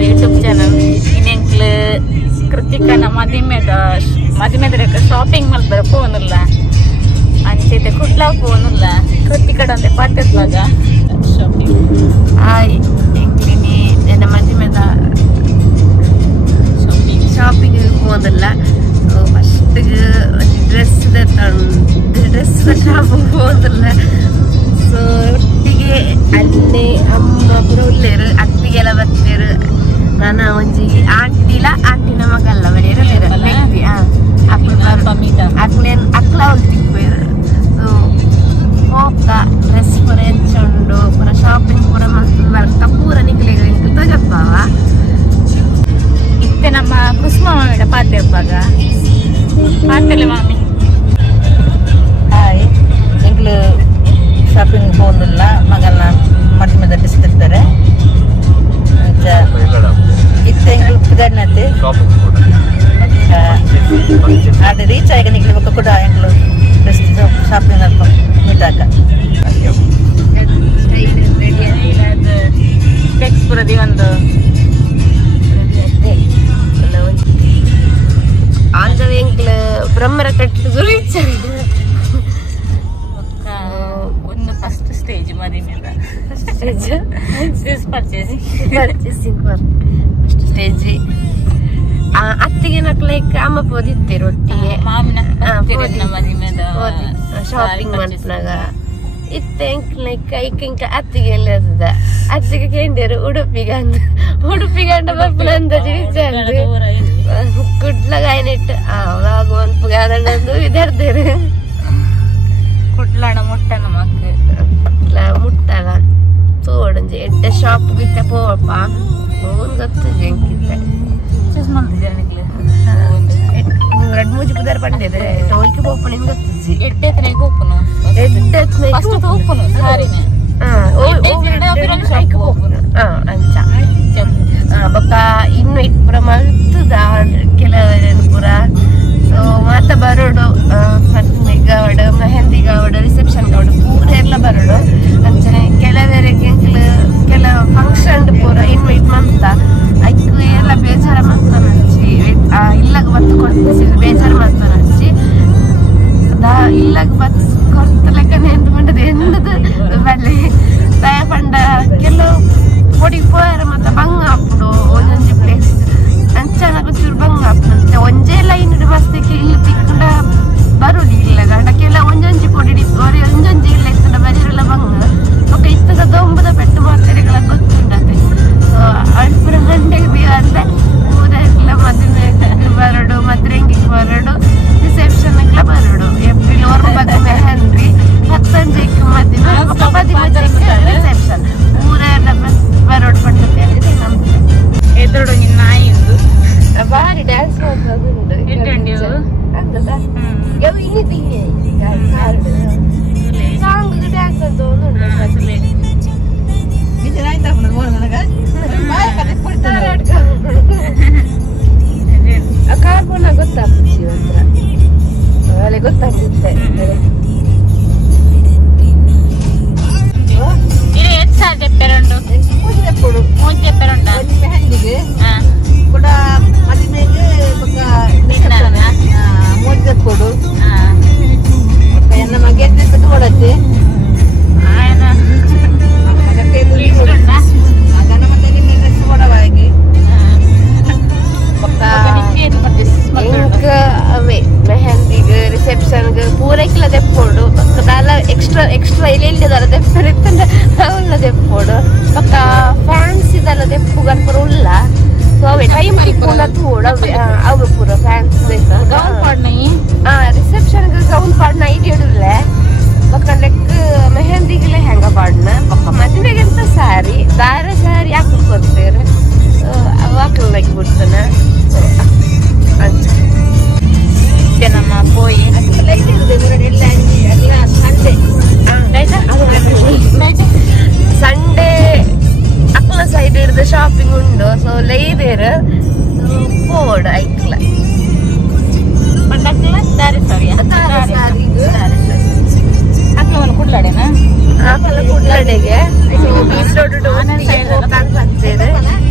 our YouTube channel. In Kritika Madhimedreka shopping malbara ponulla. Anchite kudla ponulla. Kritika donde patetlaga shopping. Ai enklini ena Madhimeda shopping ponulla. So first dress shop ponulla. So ಒಟ್ಟಿಗೆ ಅಲ್ಲಿ ಅಮ್ಮ ಪುರಲ್ಲೇರು ಅತ್ತಿಗೆಲ್ಲ ಬರ್ತೀರು ನಾನು ಒಂಜಿ ಆಂಟಿಲ ಆಂಟಿನ ಮಗಲ್ಲ ಬರೀರು ಅಕ್ಲ ಹೊಲ್ತಿಕ್ಕೋರು so ಹೋಗ್ತ dress ಪೂರ ಹೆಂಚೊಂಡು ಪೂರ shopping ಪೂರ ಮಸ್ತ್ ಬರ್ತಾ ಪೂರ ನಿಕ್ಲಿಗೆ ತಗಪ್ಪಾವ ಇತ್ತೆ ನಮ್ಮ ಕುಸುಮ ಮಾಮಿಡ ಪಾತೆ ಹಬ್ಬಾಗ ಪಾತೆಲೆ ಮಾಮಿ ಹಾಯ್ ಎಂಗ್ಲು ಶಾಪಿಂಗ್ ಹೋಗಲಿಲ್ಲ ಮಗನ ಮಠ ಮೇಲೆ ಡಿಸ್ತಿರ್ತಾರೆ ಇತ್ತೆ ಗಣ್ಣತೆ ಅದು ರೀಚ್ ಆಗಿ ನಿಗ್ಲಿಬೇಕು ಕೂಡ ಎಂಗ್ಳು ಡ್ರೆಸ್ ಶಾಪಿಂಗ್ ಅಲ್ಪ ಮೀಟಾಕ ಪುರದಿ ಒಂದು ಆಂಜವ ಎಂಗ್ಳು ಬ್ರಹ್ಮರ ಕಟ್ಟಿದ್ರು ರೀಚ್ ಆಗಿದೆ first stage madimeda stage this purchasing first stage attige naklike amma poditte rottige mamina poditte madimeda shopping mantnaga itte like ikinka attige ellada attige kenderu udupiganda bapulanda jivichande kudlaga init avagonu pugadandu vidardere kudlana muttana makku ಮುಟ್ಟಲ್ಲ ತೋಡಂಜಿ ಎಡ್ಡೆ shop ಬಿತ್ತೆ ಪೋವಪ್ಪ ಹೋಗೋದು ಗೊತ್ತಿದೆ ಎಂಕಿತ್ತೆ choose ಮಾಡ್ತಿದ್ದೆ ನಿಕ್ಲೆ ಎರಡು ಮೂಜಿ ಪುದಾರ ಬಂದಿದೆ ಟೋಲ್ಕೆ ಪೋಪಣ ನಿಮ್ಗೆ ಗೊತ್ತಿದ್ದಿ ಎಡ್ಡೆತ್ತನೆ ಹೋಗ್ಪುನು ಎಡ್ಡೆತ್ತನೆ first ಹೋಗ್ಪುನು ಸಾರಿನೆ ಅಂಚ ಬೊಕ್ಕ ಇನ್ನು ಇಪ್ಪುರ ಮಲ್ತದ ಕೆಲವರೇನು ಪುರ ಸೊ ಮಾತ ಬರೋಡು ಮದ್ಮೆಗಾವಡು ಮೆಹಂದಿಗಾವಡು ರಿಸೆಪ್ಷನ್ಗಾವಡು ಪೂರ ಎಲ್ಲ ಬರೋಡು ಅಂಚನೆ ಕೆಲವರಿಗೆ ಕೆಲವು ಫಂಕ್ಷನ್ ಪೂರ ಇನ್ವೈಟ್ ಮಂತ ಐಕು ಎಲ್ಲ ಬೇಜಾರ ಮಂತ ನಚ್ಚಿ ಇಲ್ಲಗ ಬತ್ತು ಕೊಡ್ತೀವಿ ಬೇಜಾರು ಮಂತ ನಚ್ಚಿ ಇಲ್ಲಗ ಬತ್ತು ಕೊಡ್ತಲೆಕ್ಕನೆ ಎಂತ ಮಂಡದು ಎಂದದು ಬಲ್ಲೆ ದಯ ಪಂಡ ಕೆಲವು పొడి పోయారు ಮತ್ತೆ ಬಂಗ ಹಾಕ್ಬಿಡು ಒಂದೊಂದು ಪ್ಲೇಸ್ ಅಂಚನಾಗ ಚೂರು ಬಂಗ ಹಾಕ್ಬಿಡು ಒಂಜೇ ಲೈನ್ ಮಸ್ತಿಗೆ ಇಲ್ಲಿ ತಿಕ್ಕೊಂಡ ಬರುಡಿ ಇಲ್ಲ ಗಂಡ ಕೆಲ ಒಂಜೊಂಜಿ పొడి ಒರೆ ಒಂಜೊಂಜಿ ಇಲ್ಲ ಇತ್ತಂಡ ಬರೀರೆಲ್ಲ ಬಂಗ ಒಕ್ಕ ಇತ್ತದ ದೊಂಬದ ಪೆಟ್ಟು ಮಾಡ್ತಾರೆಗಳ ಗೊತ್ತುಂಡತೆ ಸೊ ಅಳ್ಪುರ ಗಂಟೆಗೆ ಬಿ ಅಂದ್ರೆ ಊರ ಎಲ್ಲ ಮದುವೆ ಬರಡು ಮದ್ರಂಗಿಗೆ ಬರಡು ರಿಸೆಪ್ಷನ್ ಎಲ್ಲ ಬರಡು ಏಪ್ರಿಲ್ 9 ಮೆಹಂದಿ 10 ಮದುವೆ 10 ರಿಸೆಪ್ಷನ್ ಊರ ಎಲ್ಲ ಬರೋಡ್ ಪಡ್ತತೆ ಎದುರು ನಾಯಿ ಇಂದು ಬಾರಿ ಡ್ಯಾನ್ಸ್ ಮಾಡ್ತದುಂಡು ಸಾಂಗ್ ಡ್ಯಾನ್ಸ್ ಅಂತ ಕಾರ್ಬೋನ ಗೊತ್ತಾಗ್ತದೆ ಅಲ್ಲಿ ಗೊತ್ತಾಗುತ್ತೆ ಮೆಹಂದಿಗೆ ಕೂಡ ಮದುವೆಗೆ ಮೂಜೆ ಕೊಡು ನನ್ನ ಮಗೆ ಕೊಡತ್ತೆ ಮೆಹಂದಿಗೆ ರಿಸೆಪ್ಷನ್ಗೆ ಪೂರೈಕಿಲ್ಲ ತೆಪ್ಪೋಡು ಪಕ್ಕದಲ್ಲ ಎಕ್ಸ್ಟ್ರಾ ಇಲ್ಲಿಲ್ಲದಲ್ಲ ತೆಪ್ಪರಿತ್ತಂದ್ರೆ ಅವಲ್ಲ ತೆಪ್ಪೋಡು ಪಕ್ಕ ಫ್ಯಾನ್ಸ್ ಇದಲ್ಲ ತೆಪ್ಪು ಗಣಪರ ಉಲ್ಲ ಸೊ ಅವೆ ಟೈಮ್ ತಿಕ್ಕೊಂಡ ತೋಡ ಅವು ಪೂರ ಫ್ಯಾನ್ಸ್ ಗೌನ್ ಪಾಡ್ನ ರಿಸೆಪ್ಷನ್ಗೆ ಗೌನ್ ಪಾಡ್ನ ಇಡಿಯಡುಲ್ಲ ಪಕ್ಕ ಲೆಕ್ಕ ಮೆಹಂದಿಗೆಲ್ಲ ಹೆಂಗ ಪಾಡ್ನ ಪಕ್ಕ ಮದುವೆಗೆಂತ ಸ್ಯಾರಿ ದಾರ ಸ್ಯಾರಿ ಹಾಕಿ ಕೊಡ್ತೇವೆ ಹಾಕಲಾಗಿ ಬಿಡ್ತಾನ ನಮ್ಮ ಪೋಯಿ ಸಂಡೇ ಅಕ್ಲ ಸೈಡ್ ಹಿಡಿದು ಶಾಪಿಂಗ್ ಉಂಡು ಸೊ ಲೈದೇರ್ ಪೋಡ್ ಐಕ್ಲ ಪಂಡಕ್ಲ ದಾರಿ ಸಾರಿ ಅಕ್ಲವನ್ನು ಕುಡ್ಲಾಡೆನಾ ಅಕ್ಲ ಕುಡ್ಲಾಡೆಗೆ ಸೊ ಬೀಚ್ ರೋಡ್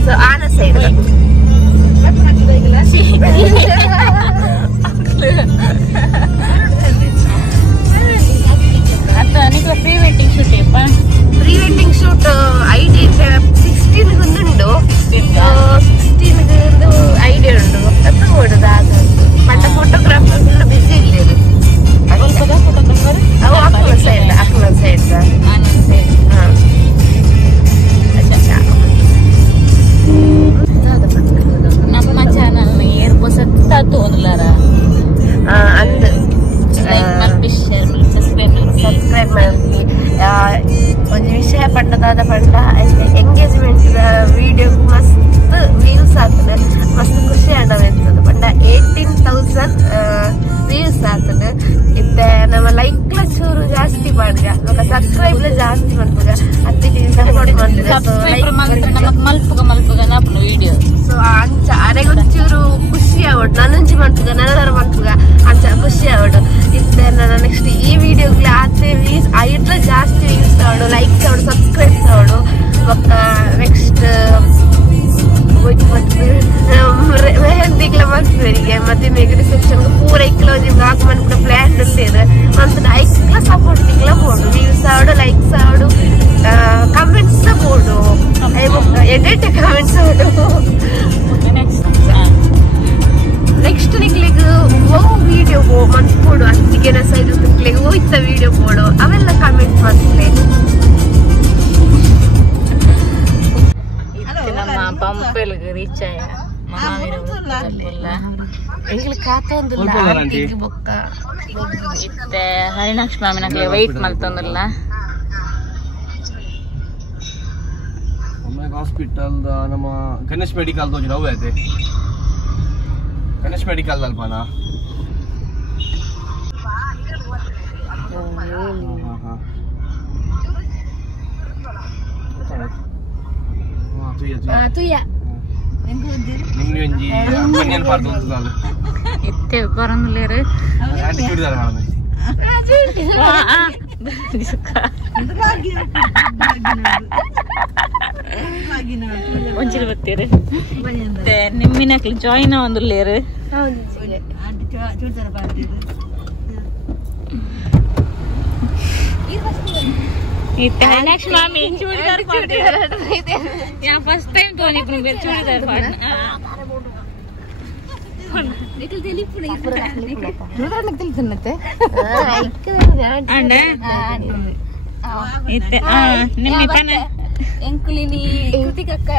ಸೊ ಆನ ಸೈಡ್ ಮಲ್ಪುಗ ನಾಪುನ ವಿಡಿಯೋ ಸೊ ಅಂಚ ಅರೆಗೊಂಚೂರು ಖುಷಿ ಆವಡು ನನ್ನಂಚಿ ಮನ್ಪುಗ ನನ್ನರ ಮನ್ಪುಗ ಅಂಚ ಖುಷಿ ಆವಡು ಇತ್ತೆ ನನ್ನ ನೆಕ್ಸ್ಟ್ ಈ ವಿಡಿಯೋಗ್ಲ ಆತೆ ವ್ಯೂಸ್ ಇಟ್ಲ ಜಾಸ್ತಿ ವ್ಯೂಸ್ ಆವಡು ಲೈಕ್ಸ್ ಆವಡು ಸಬ್ಸ್ಕ್ರೈಬ್ಸ್ ಆವಡು ನೆಕ್ಸ್ಟ್ ಮೆಹಂದಿಗ್ಲ ಮನ್ಪುವರಿಗೆ ಮತ್ತೆ ಮೇಗ ರಿಸೆಪ್ಷನ್ ಪೂರ ಇಕ್ಲ ಒಂಜಿ ಬ್ಲಾಗ್ ಮನ್ಪುನ ಪ್ಲಾನ್ ಉಂಟೇರು ಮಂತ್ ಐಕ್ಲ ಸಪೋರ್ಟ್ ನಿಕ್ಲ ಬೋಡು ವ್ಯೂಸ್ ಆವಡು ಲೈಕ್ಸ್ ಆವಡು ಕಮೆಂಟ್ಸ್ ಬೋಡು ಎಡಿಟ್ ಕಮೆಂಟ್ಸ್ ಆವಡು ನೆಕ್ಸ್ಟ್ ನಿಕ್ಲಿಗೆ ವಿಡಿಯೋ ಮನ್ಸ್ಕೊಡು ಅಷ್ಟಿಗೆ ಸೈಡ್ ನಿಕ್ಲಿಗೆ ಹೋಯ್ತ ವಿಡಿಯೋ ಬೋಡು ಅವೆಲ್ಲ ಕಮೆಂಟ್ ಮಾಡ್ಸ್ಲೆ ನಮ್ಮ ಪಂಪೆಲ್ಗೆ ರೀಚ್ ಆಯ ಇತ್ತೆ ಹರಿಣಾಕ್ಷ ಮಾಮಿನಕ್ಕೆ ವೈಟ್ ಮಲ್ತಂದಿಲ್ಲ ಹಾಸ್ಪಿಟಲ್ ನಮ್ಮ ಗಣೇಶ್ ಮೆಡಿಕಲ್ ಅವೇ ಐತೆ ಗಣೇಶ್ ಮೆಡಿಕಲ್ ಅಲ್ಪನ ಇತ್ತೆ ಬರಂದಿಲ್ಲೇರು ಒಂಚೂರು ಬರ್ತೀರಿ ನಿಮ್ಮಿನಕ್ಲಿ ಜಾಯಿನ್ ಒಂದುಲ್ಲೇರು ನೆಕ್ಸ್ಟ್ ಮಾಮಿ ಚೂಡಿದಾರ್ ಫಸ್ಟ್ ಟೈಮ್ ತೋನಿ ಚೂಡಿದಾರ್ ಎಂಕುಲಿನಿ ಕೃತಿಕಕ್ಕ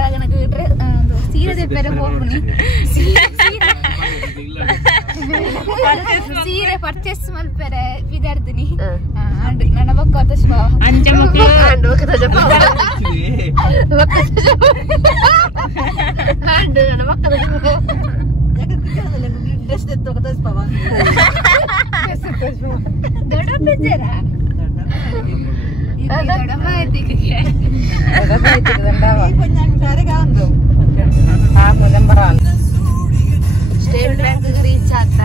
ಸೀರೆ ಬೇರೆ ಹೋಗ್ನಿ ಸೀರೆ ಪರ್ಚೇಸ್ ಮಲ್ಪೆರೆ ವಿದ್ಯಾರ್ಥಿನಿ ನನ್ನ ಬಕ್ಕ ಅಂಚ ಮಕ್ಕಳು ಸ್ಟೇಟ್ ಬ್ಯಾಂಕ್ ರೀಚ್ ಆತ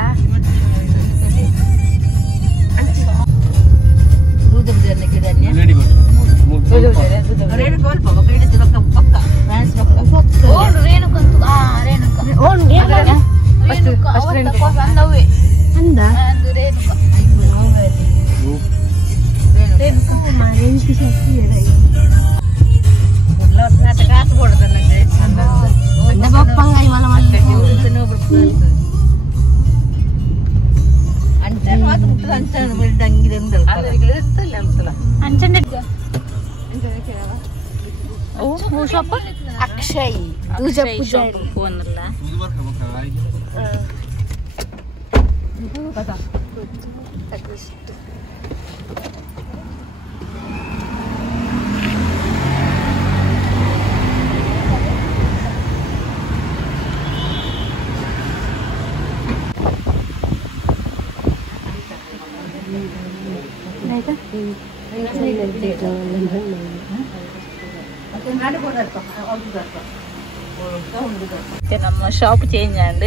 ಅಕ್ಷಯ್ ಫೋನ್ ಅಲ್ಲ ನಮ್ಮ ಶಾಪ್ ಚೇಂಜ್ ಆಂಡ್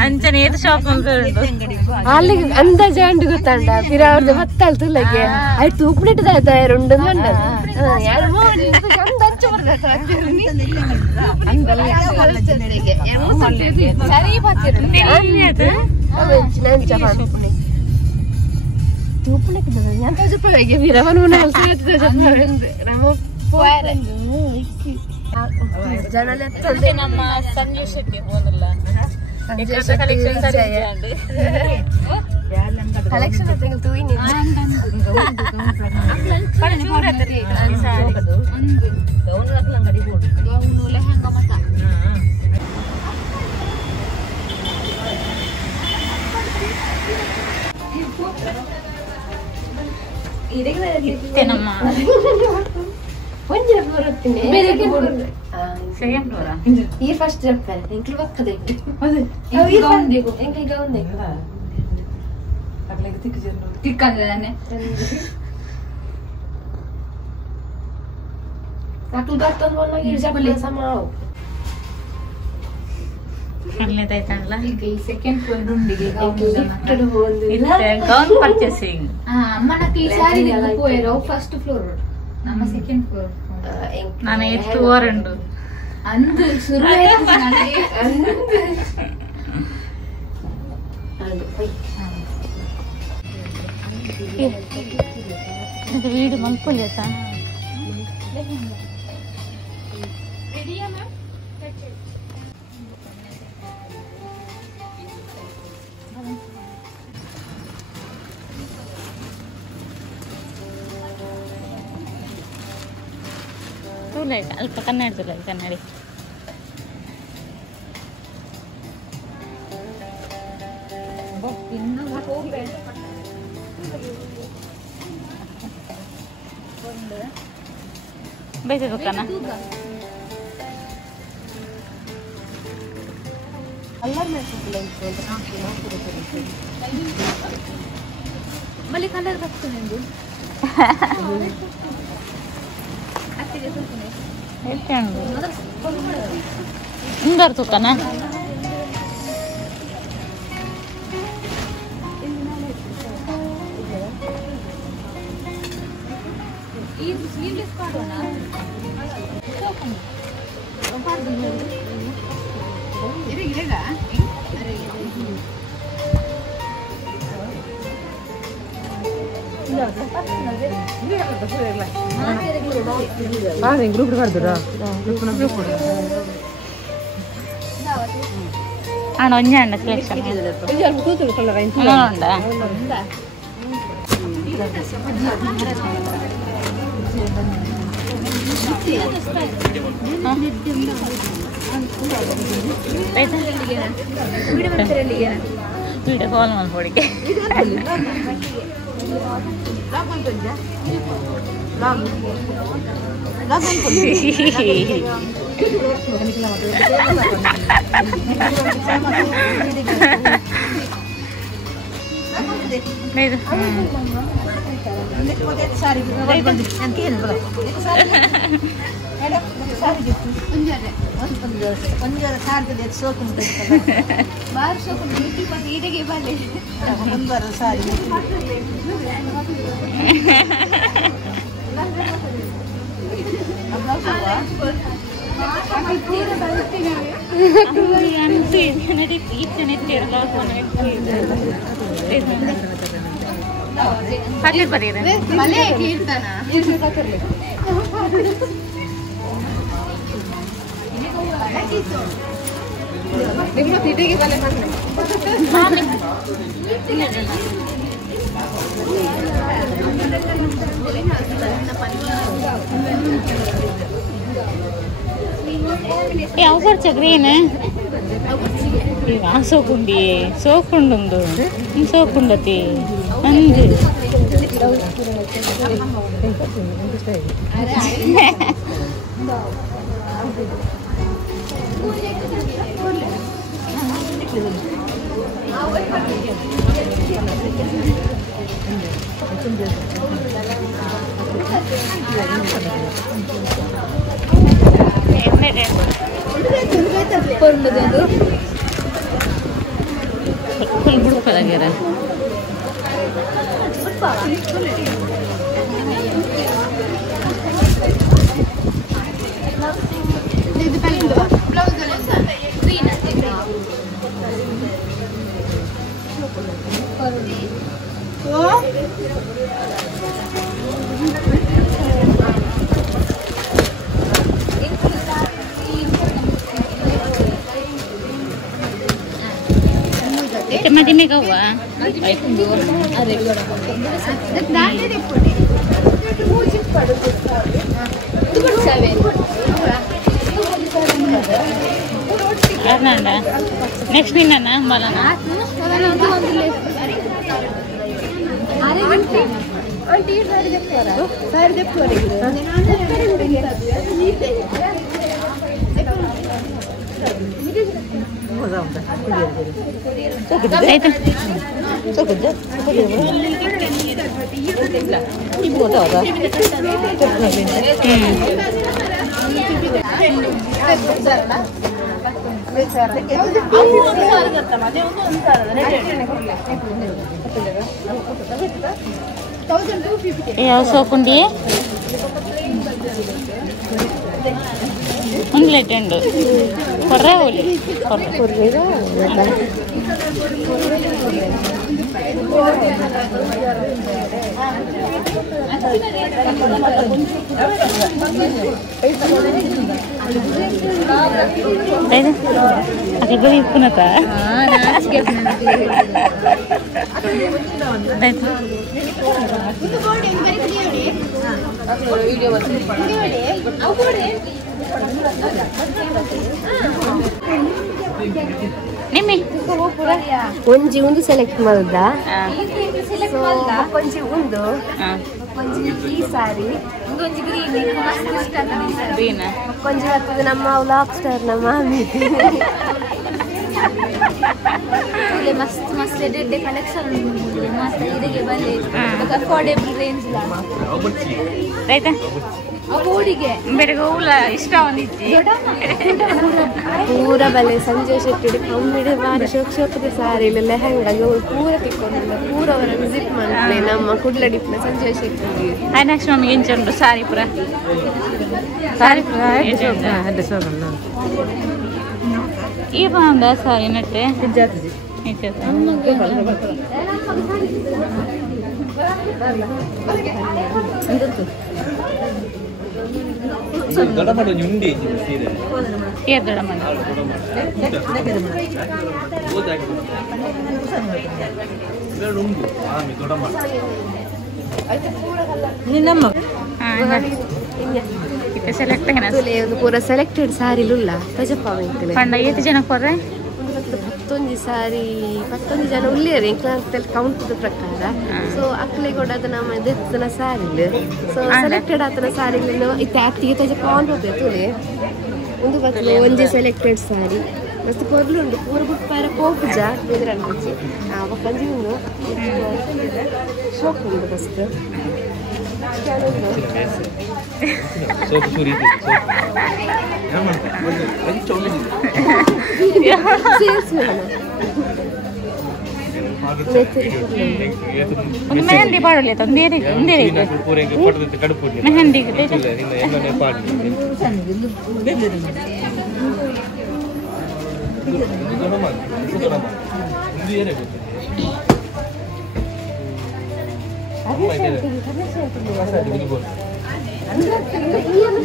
ಅಂಚನೆ ಏದು ಶಾಪ್ ಅಲ್ಲಿಗೆ ಅಂದಾಜ ಅಂಡು ಗೊತ್ತಾಂಡ ಫಿರ ಅವ್ರದ್ದು ಮತ್ತಲ್ತುಲ್ಲಗೆ ಆಯ್ತು ತೂಕ್ಬಿಟ್ಟಿದ ಎರಡು ನಮ್ಮ ಸಂಜಯ್ ಶೆಟ್ಟಿ ಹೋಗಲ್ಲ ಕಲೆಕ್ಷನ್ ನಮ್ಮ ಈ ಫಸ್ಟ್ ಜಂಪರ್ ಎಂಕ್ಲು ಬಕ್ಕದೆ ತಿಕ್ಕಂದಿದ್ದಾನೆ Satu datang lagi boleh sama aku. ಅಲ್ಲೇದಾಯ್ತಲ್ಲ ಈಗ ಈ ಸೆಕೆಂಡ್ ಫ್ಲೋರ್ ರೂಮ್ಗೆ ಗೌನ್ ಪರ್ಚೇಸಿಂಗ್ ಅಮ್ಮನಕ್ಕೆ ಈ ಸಾರಿ പോയರೋ ಫಸ್ಟ್ ಫ್ಲೋರ್ ನಮ್ಮ ಸೆಕೆಂಡ್ ಫ್ಲೋರ್ ನಾನು ಎಷ್ಟು ಓರಂಡು ಅಂದು ಶುರು വീട് മൽക്കൊല്ലേട്ടാ ಅಲ್ಪ ಕನ್ನಡ ಕನ್ನಡಿ ಬೇಸಬೇಕನ್ನ ಮಲ್ಲಿ ಕನ್ನಡ ಬರ್ತದೆ ಹೇಳ್ಕೊಂಡು ಹಿಂಗಾರು ತೂಕನ ಇದು ಸ್ಲೀವ್ಲೆಸ್ ಮಾಡೋಣ grup berkardura. ആണോ ഒഞ്ഞാണ്ട് സെലക്ഷൻ ഉണ്ട് വീഡിയോ കോൾ ಮಾಡ್ಕೊಡಿಕೆ ಯಾವ ಬರ್ಚ ಗ್ರೀನ್ ಸೋಕುಂಡಿ ಸೋಕುಂಡು ಸೋಕುಂಡತಿ ಅಂದು ಬುಡಕಲಾಗ್ಯಾರ Mati kawa. Next ni nana malah. ಯಾವ ಸೋಕುಂಡಿ ಒಂದು ಲೇಟ್ ಉಂಡು ಕೊರ್ರೆ ಹೋಲಿ అది కూడా ఇప్పునత ನಿಮ್ಮಿ ಒಂಜಿ ಒಂದು ಸೆಲೆಕ್ಟ್ ಮಾಡ್ದ ಒಂಜಿ ಒಂದು ಒಂಜಿ ಈ ಸಾರಿ ಒಂದೊಂದು ಗ್ರೀನ್ ಮಸ್ತ್ ಇಷ್ಟ ಗ್ರೀನ್ ಕೊಂಚ ಬರ್ತದೆ ನಮ್ಮ ವ್ಲಾಗ್ ಸ್ಟಾರ್ ನಮ್ಮ ಮಾಮಿ ಮಸ್ತ್ ಮಸ್ತ್ ಡೆಡ್ ಕಲೆಕ್ಷನ್ ಮಸ್ತ್ ಇದಕ್ಕೆ ಬಂದೆ ಅಫೋರ್ಡೇಬಲ್ ರೇಂಜ್ ಆಯ್ತಾ ಬೋಡಿಗೆ ಬೆಳಗ್ಗೆ ಹೂಲ ಇಷ್ಟ ಒಂದಿಚ್ಚಿ ಪೂರ ಬಲೆ ಸಂಜಯ್ ಶೆಟ್ಟಿ ಕಮ್ಮಿಡೆ ಬಾರಿ ಶೋಕದ ಸಾರಿ ಇಲ್ಲ ಲೆಹಂಗಾ ಪೂರ ತಿಕ್ಕೊಂಡಿಲ್ಲ ಪೂರ ಅವರ ವಿಸಿಟ್ ಮಾಡ್ತಾರೆ ನಮ್ಮ ಕುಡ್ಲಡಿಪ್ನ ಸಂಜಯ್ ಶೆಟ್ಟಿ ನೆಕ್ಸ್ಟ್ ನಮಗೆ ಎಂಚುಂಡು ಸಾರಿ ಪುರ ಸಾರಿ ಪುರ ಈ ಬಾಂಡ ಸಾರಿ ನಟ್ಟೆ ದೊಡ್ಡ ಮಾಡಿ ಉಂಡಿ ಸೀರೆ ದೊಡ್ಡ ಮಾಡಿ ಉಂಡು ಆಮಿ ದೊಡ್ಡ ಮಾಡಿ ಸೆಲೆಕ್ಟ್ ಪೂರ ಸೆಲೆಕ್ಟೆಡ್ ಸಾರಿ ಲುಲ್ಲ ತಜಪ್ಪ ಪಂಡ 8 ಜನ ಕೊರ್ರೆ 11 ಸಾರಿ 11 ಜನ ಉಳ್ಳೇರಿ ಕೌಂಟ್ ಪ್ರಕಾರ ಸೊ ಅಕ್ಲೆ ಕೂಡ ಅದು ನಮ್ಮ ಇದನ್ನ ಸಾರಿಲ್ ಸೊ ಸೆಲೆಕ್ಟೆಡ್ ಆತನ ಸಾರಿಲ್ ಇತ್ತೆ ಅತ್ತಿಗೆ ತಜಪ್ಪ ಆನ್ ಹೋಗ್ತದೆ ತುಲೆ ಒಂದು ಬರ್ತದೆ ಒಂಜಿ ಸೆಲೆಕ್ಟೆಡ್ ಸಾರಿ ಮಸ್ತ್ ಕೊರ್ಲುಂಡು ಪೂರ ಗುಟ್ಪಾರ ಕೋಪುಜ ಬೇರೆ ಅನ್ಕೊಚ್ಚಿ ಒಕ್ಕಂಜಿ ಉಂಡು ಶೋಕ್ ಉಂಡು ಮಸ್ತ್ ಸೋಪ್ ಚೂರಿ ಒಂದು ಮೆಹಂದಿ ಪಾಡಲಿ ಒಂದೇರಿಗೆ ಮೆಹಂದಿ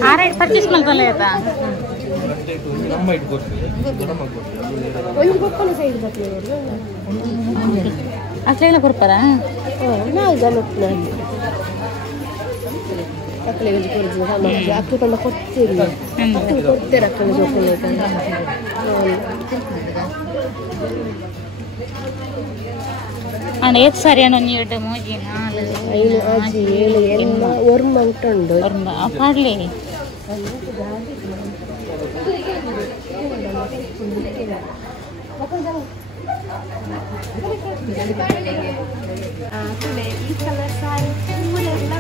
ಆರೈಟ್ ಪರ್ಚೇಸ್ ಮಾಡ್ತಲ್ಲ ಆಯ್ತಾ ಅಷ್ಟೆಲ್ಲ ಕೊಡ್ತಾರ ನಾವು ಜನ ಅಕ್ಕಿಕೊಂಡ ಕೊಡ್ತೀರಿ ಕೊಡ್ತೀರ ಅಕ್ಕನ ಜೋಕೊಂಡು ಅಣ್ಣ ಎಷ್ಟು ಸಾರಿ ಅಣ್ಣ ನೀರು ಮೋಜಿ 5 6 7 ಎಲ್ಲ ಒರ್ಮ ಉಂಟುಂಡು ಪಾಡ್ಲಿ ಈ ಕಲರ್ ಸಾರಿ ಪೂರೆಲ್ಲ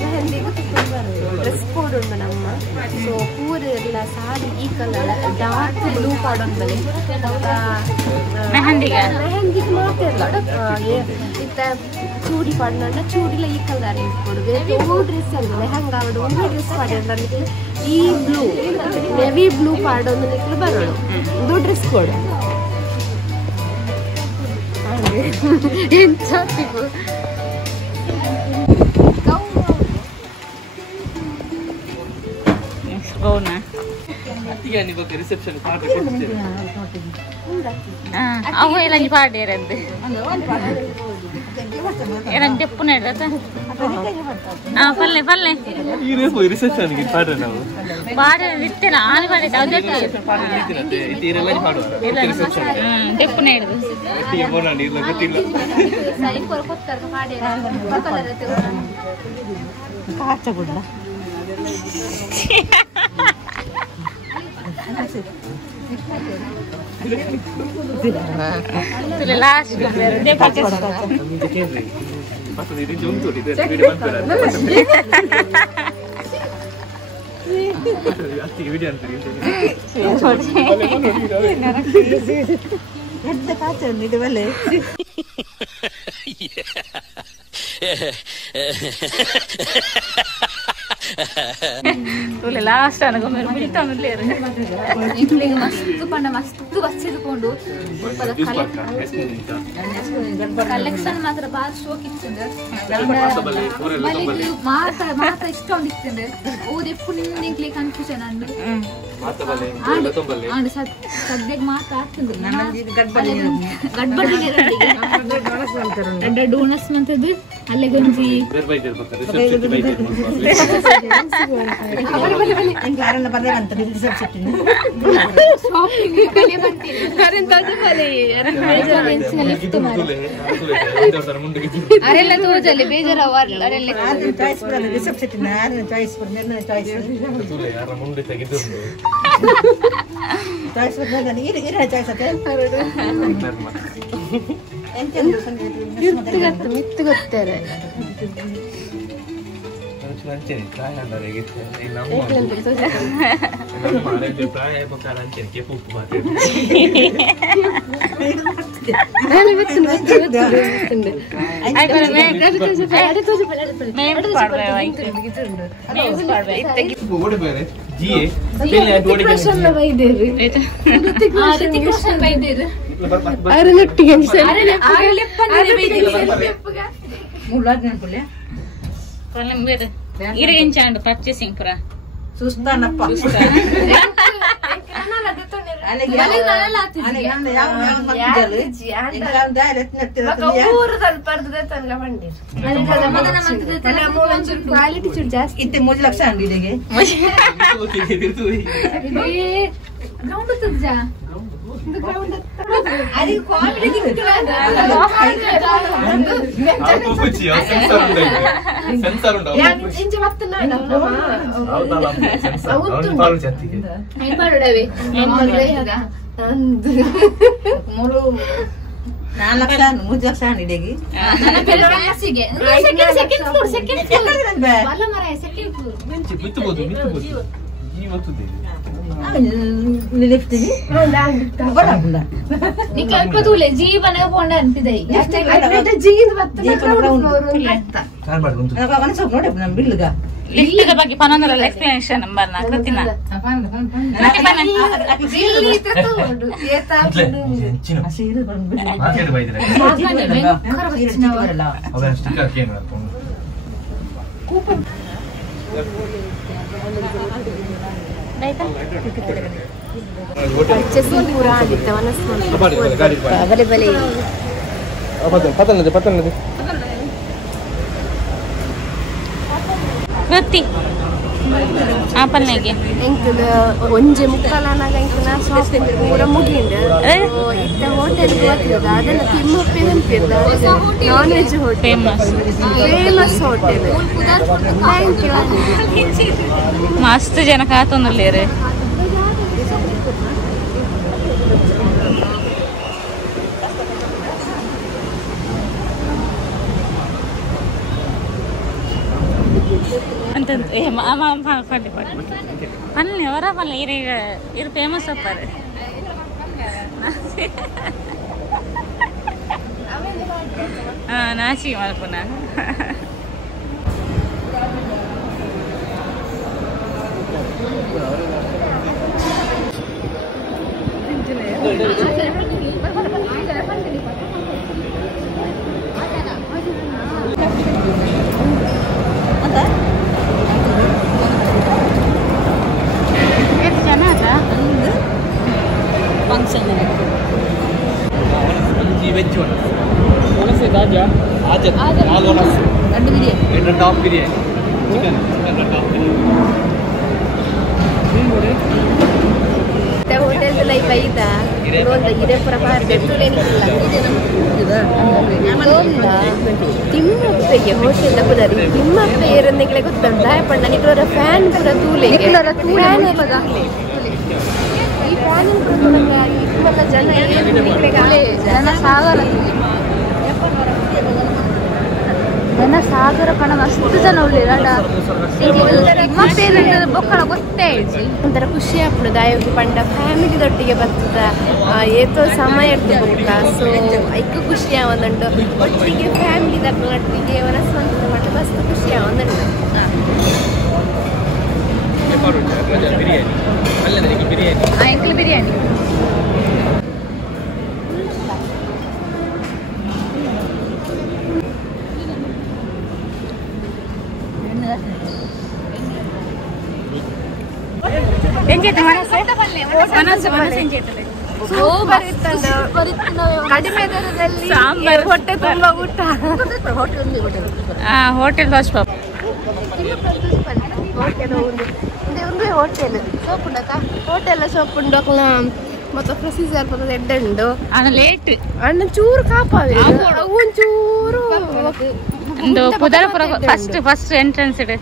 ಮೆಹಂದಿಗೂ ತಗೊಂಡು ಬರೋದು ಡ್ರೆಸ್ ಕೋಡ್ ಉಂಟು ನಮ್ಮ ಸೊ ಪೂರೆಲ್ಲ ಸಾರಿ ಈ ಕಲರ್ ಡಾರ್ಕ್ ಬ್ಲೂ ಪಾಡೊಂದು ಬಲೆ ಮೆಹಂದಿಗೆ ಮಾತಾಡಲ್ಲ ಇತ್ತ ಚೂಡಿ ಪಾಡ್ನಂಡ ಚೂಡಿಲ ಈ ಕಲರ್ ಇಟ್ಕೊಡುದು ಹೂ ಡ್ರೆಸ್ ಅಲ್ಲ ಲೆಹಂಗಾ ಹೂ ಡ್ರೆಸ್ ಪಾಡೋದು ಈ ಬ್ಲೂ ನೆವಿ ಬ್ಲೂ ಪಾಡೊಂದು ನಿಕ್ಲು ಬರೋದು ಇದು ಡ್ರೆಸ್ ಕೋಡ್ ಎಂತ ಸಿಗು ಗೌನ ರಿಸೆಪ್ಷನ್ ಅವು ಎಲ್ಲ ಪಾಡೇರದ್ದು ಏನಂತ ತೆಪ್ಪು ನಡ್ರತ ಪಲ್ಲೆ ಪಲ್ಲೆ ರಿಸೆಪ್ಷನ್ ಪಾಡ್ರೆ ನಾವು ಪಾಡ ಇತ್ತೇನ ಆನೆ ಪಾಡಿದ್ದೆ ಅದಕ್ಕೆ ತೆಪ್ಪು ನಡ್ದು ಲಾಸ್ಟ್ ಲಾಸ್ಟ್ ಅನಗೋ ಮೇರೆ ಬಿಡ್ತಾನಲ್ಲೇ ಮಸ್ತ್ ಪಂಡ ಮಸ್ತ್ ಬಚ್ಚಿದ್ಕೊಂಡು ಕಲೆಕ್ಷನ್ ಮಾತ್ರ ಬಾಳ ಸ್ಟೋಕ್ ಇತ್ತು ಮಾತ್ರ ಇಷ್ಟ ಒಂದಿತ್ತು ಓದ್ ಎప్పుడు ನಿಂಕ್ಲಿ ಕನ್ಫ್ಯೂಷನ್ ಅಂದು ಸದ್ಯಕ್ಕೆ ಮಾತ್ರ ಆಗ್ತದೆ ಗಡ್ಬಡಿ ಡೋನಸ್ ಅಂತದ್ದು ಅಲ್ಲೇ ಗಂಜಿ ಅರೆಲ್ಲ ತೋಜಲ್ಲಿ ಬೇಜಾರವ ಮಿತ್ತು ಗೊತ್ತಾರೆ ఇరిగించండి పర్చేసింగ్ పురా చూస్తానప్ప ఇంత 3 లక్ష అండి ఇదిಗೆ అది క్వాలిటీ ಸೆನ್ಸರ್ ಉಂಟು ಜೀವನ ಪೋಂಡ ಅಂತಿದೆ ಬಿಲ್ಗ ಲಿಫ್ಟ್ ಬಗ್ಗೆ ಪನೊಂದಲ್ಲ ಎಕ್ಸ್ಪ್ಲನೇಷನ್ ನಂಬರ್ ನಾ ಕೃತಿನ ಕೃತಿ ಆಪಲ್ನಾಗೆ ಎಂಕುಲು ಒಂಜೆ ಮುಕ್ಕಲನಾಗ ಎಂಕುನ ಶಾಪಿಂಗ್ ಪೂರ ಮುಗಿಂಡು ಇತ್ತ ಹೋಟೆಲ್ ಹೋಗ್ತದ ಅದನ್ನ ತಿಮ್ಮಪ್ಪೆ ನೆನಪಿರ್ದ non veg hotel famous hotel ಮಸ್ತ್ ಜನ ಕಾತೊಂದುಲ್ಲೇರು ಅಂತ ಪನ್ನಿ ಅವರ ಪಲ್ಲ ಇರು ಫೇಮಸ್ ಅಪ್ಪಾರೆ ನಾಚಿಗೆ ಮಲ್ಪುನ top biryani chicken top hotel life ಐತಾ ಇದೇ ಪ್ರಕಾರ ತಿಮ್ಮಪ್ಪೆಗೆ ಹೋಟೆಲ್ ಬುದರಿ ತಿಮ್ಮಪ್ಪೆ ಏರಂದಿಗೆ ಗೊತ್ತುಂಟ ಪಣ್ಣ ನಿಕ್ಲೋರ ಫ್ಯಾನ್ ಪೂರ ತೂಲೆ ಫ್ಯಾನ್ ಈ ಪ್ಲಾನಿಂಗ್ ಜನ ಸಾಗರ ಪಣ ಮಸ್ತ್ ಜನ ಉಳ್ಳೇರಾಡ ಬೊಕ್ಕಳ ಗೊತ್ತೇ ಹೇಳ್ಸಿ ಒಂಥರ ಖುಷಿ ಆಗ್ತದೆ ದಾಯೋಗಿ ಪಂಡ ಫ್ಯಾಮಿಲಿದೊಟ್ಟಿಗೆ ಬರ್ತದ ಏತೋ ಸಮಯ ಇರ್ತದೆ ಸೊ ಐಕ ಖುಷಿ ಆವೊಂದುಂಡು ಒಟ್ಟಿಗೆ ಫ್ಯಾಮಿಲಿ ದೊಟ್ಟಿಗೆ ಮನಸ್ಸಂತ ಮಟ್ಟ ಮಸ್ತ್ ಖುಷಿ ಆವೊಂದುಂಡು ಅಂಕಲ್ ಬಿರಿಯಾನಿ ಕಡಿಮೆ ದರದಲ್ಲಿ ಸಾಂಬಾರ್ ಹೊಟ್ಟೆ ತುಂಬ ಊಟ ಹೋಟೆಲ್ ಬಾಸ್ ಪಾಪ ಹೋಟೆಲ್ ಸೋಪುಂಡಕ್ಕ ಹೋಟೆಲ್ ಸೋಪುಂಡು ಮತ್ತೆ ಪ್ರೊಸೀಜರ್ ಬರ್ತದೆ ಎಡ್ಡುಂಡು ಲೇಟ್ ಅಣ್ಣ ಚೂರು ಕಾಪಾವೆ ಒಂಚೂರು ಒಂದು ಪುದರ್ಪುರ ಫಸ್ಟ್ ಎಂಟ್ರೆನ್ಸ್ ಇದೆ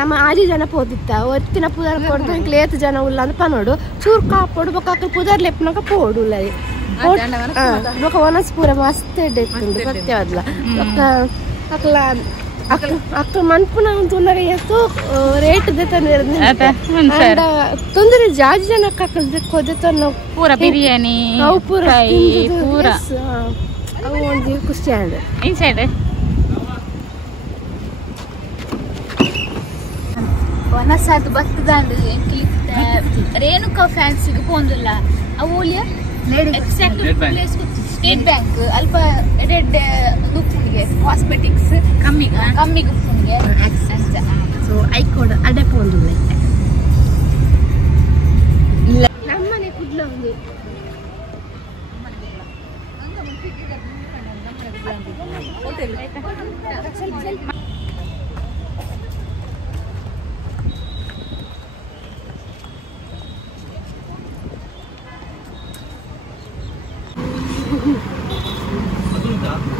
ನಮ್ಮ 6 ಜನ ಪೋದಿತ್ತ ಒತ್ತಿನ ಪುದರ್ ಕೊಡ್ದು ಕ್ಲೇತ್ ಜನ ಉಲ್ಲ ಅಂತ ಪನೋಡು ಚೂರು ಕಾಪಾಡು ಬೊಕ್ಕ ಪುದರ್ ಲೆಪ್ಪನಾಗ ಪೋಡು ಉಲ್ಲರಿ ಬೊಕ್ಕ ಒನಸ್ ಪೂರ ಮಸ್ತ್ ಎಡ್ಡೆತ್ತುಂಡು ಸತ್ಯವಾದ್ಲ ಬೊಕ್ಕ ಅಕ್ಲ ಅಕ್ಕ ಮನ್ಪುನ ತುನಗ ಎತ್ತು ರೇಟ್ ತೊಂದರೆ ಜಾಜಿ ಜನ ಕೊದ್ದೆ ಪೂರ ಬಿರಿಯಾನಿ ಅವು ಪೂರ ಪೂರ ಅವು ಒಂದು ಖುಷಿ ಆಗಿದೆ ಇನ್ಸೈಡ್ ವನಸಾದ್ ಬತ್ತದಾಂಡ್ ರೇಣುಕಾ ಫ್ಯಾನ್ಸಿಗೆ ಪೋಂದಿಲ್ಲ ಅವೂಲ್ಯ ಎಕ್ಸಾಕ್ಟ್ ಪ್ಲೇಸ್ ಸ್ಟೇಟ್ ಬ್ಯಾಂಕ್ ಅಲ್ಪ ರೆಡ್ ದುಪ್ಪುನಿಗೆ ಕಾಸ್ಮೆಟಿಕ್ಸ್ ಕಮ್ಮಿ ಗುಪ್ಪುನಿಗೆ ಸೊ ಐಕೋಡ್ ಅಡೆ ಪೋಂದಿಲ್ಲ ನಮ್ಮನೆ ಕುಡ್ಲ ಒಂದು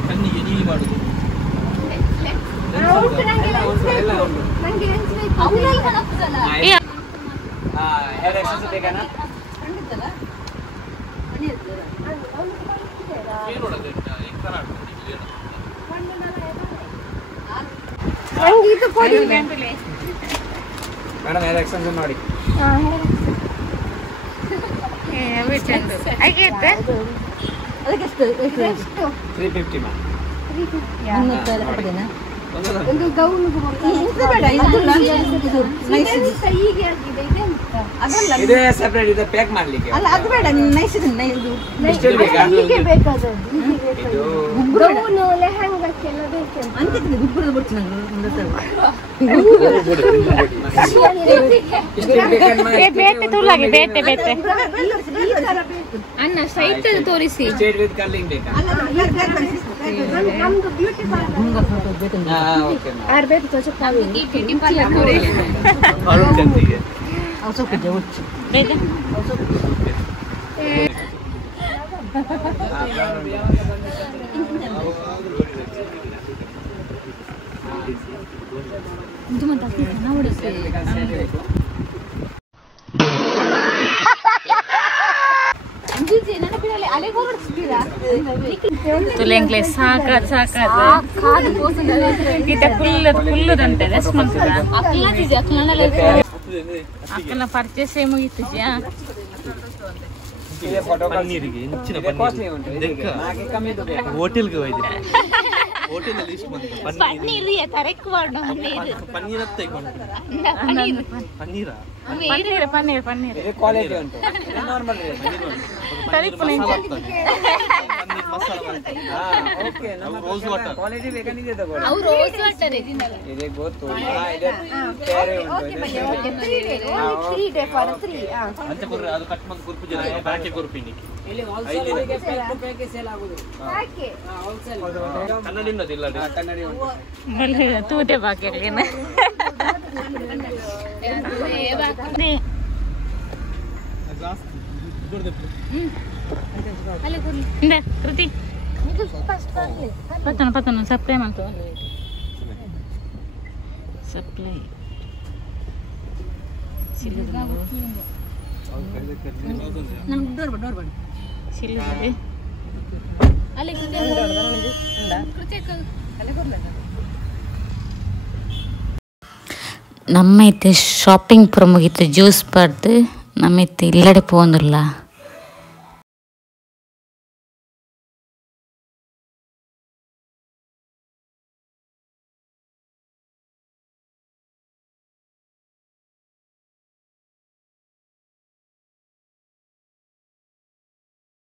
ಕಣ್ಣಿಗೆ ನೀಲಿ ಮಾಡುದು ಮೇಡಮ್ ಹೇರ್ ಎಕ್ಸ್ಟೆನ್ಷನ್ ಮಾಡಿ $350 ಒಂದು ಗೌನ್ ಇದೆ ಸೆಪರೇಟ್ ಇದೆ ಪ್ಯಾಕ್ ಮಾಡ್ಲಿಕ್ಕೆ ಅಲ್ಲ ಅದು ಬೇಡ ನೈಸ್ ಇದೆ ಗೌನು ಲೆಹಂಗಕ್ಕೆಲ್ಲ ಬೇಕಂತ ಅಂತಿದ್ರೆ ಗುಬ್ಬರದ ಬೊಟ್ಟು ಬೇತೆ ಅನ್ನ ಸೈಟ್ ತೋರಿಸಿ ಸ್ಟ್ರೇಟ್ ವಿತ್ ಕರ್ಲಿಂಗ್ ಬೇಕಾ ನಮ್ದು ಬ್ಯೂಟಿ ಪಾರ್ಲರ್ ಓಕೆ ಆರ್ಬೇಕು ತೋಚಕ್ಕಾಗಿ ಈ ಬ್ಯೂಟಿ ಪಾರ್ಲರ್ ಅರುಣ್ ಚಂದಿಗೆ ಅವಸೋಕಿದೆ ಒಚ್ಚು ಬೇಗ ಇದು ಮತ್ತೆ ನೋಡಿಸಿ ತುಲೆಂಗ್ಲೆ ಸಾಕಾದ್ ಫುಲ್ಲುದಂತೆ ರೆಸ್ಟ್ ಮಾಡ್ತದ ಅಕ್ಕನ ಪರ್ಚೇಸ್ ಮುಗಿತು ಹೋಟೆಲ್ಗೆ ಹೋಯ್ತು ಹೋಟೆಲ್ ಅಲ್ಲಿ ಇಷ್ಟು ಬಂತು ಪನ್ನೀರ್ ತರಕ್ ಮಾಡು ಪನ್ನೀರ್ ಪನ್ನೀರ ಪನ್ನೀರ್ ಕ್ವಾಲಿಟಿ ಉಂಟು ನಾರ್ಮಲ್ ಓಕೆ ನಮ್ಮ ರೋಸ್ ವಾಟರ್ ಕ್ವಾಲಿಟಿ ಬೇಕಂದಿದೆ ತಗೊಳ್ಳಿ ಅವರು ರೋಸ್ ವಾಟರ್ ಇದೆ ಗೊತ್ತು ಇದೆ ಬೇರೆ ಉಂಟು 3 ಡೇ ಫಾರ್ 3 ಅಂತ ಕೊಡ್ರಿ ಅದು ಕಟ್ ಮಾಡಿ ಕುರ್ಪು ಜನ ಬಾಕಿ ಕುರ್ಪಿನಿ ಇಲ್ಲಿ ಹೋಲ್ಸೇಲ್ ಗೆ ಸೇಲ್ ಆಗುದು ಯಾಕೆ ಹೋಲ್ಸೇಲ್ ಕನ್ನಡಿನದಿಲ್ಲ ಕನ್ನಡಿ ಉಂಟು ತೂತೆ ಬಾಕಿರ್ಲಿನ ಕೃತಿ ಪತ್ತನ ಸಪ್ಲೈ ಮಾಡ್ತು ಸಪ್ಲೈ ನಮ್ಮೈತೆ ಶಾಪಿಂಗ್ ಪುರ ಮುಗಿತು ಜ್ಯೂಸ್ ಪಡ್ದು ನಮ್ಮೈತೆ ಇಲ್ಲಡೆ ಪೋಂದುಲ್ಲ.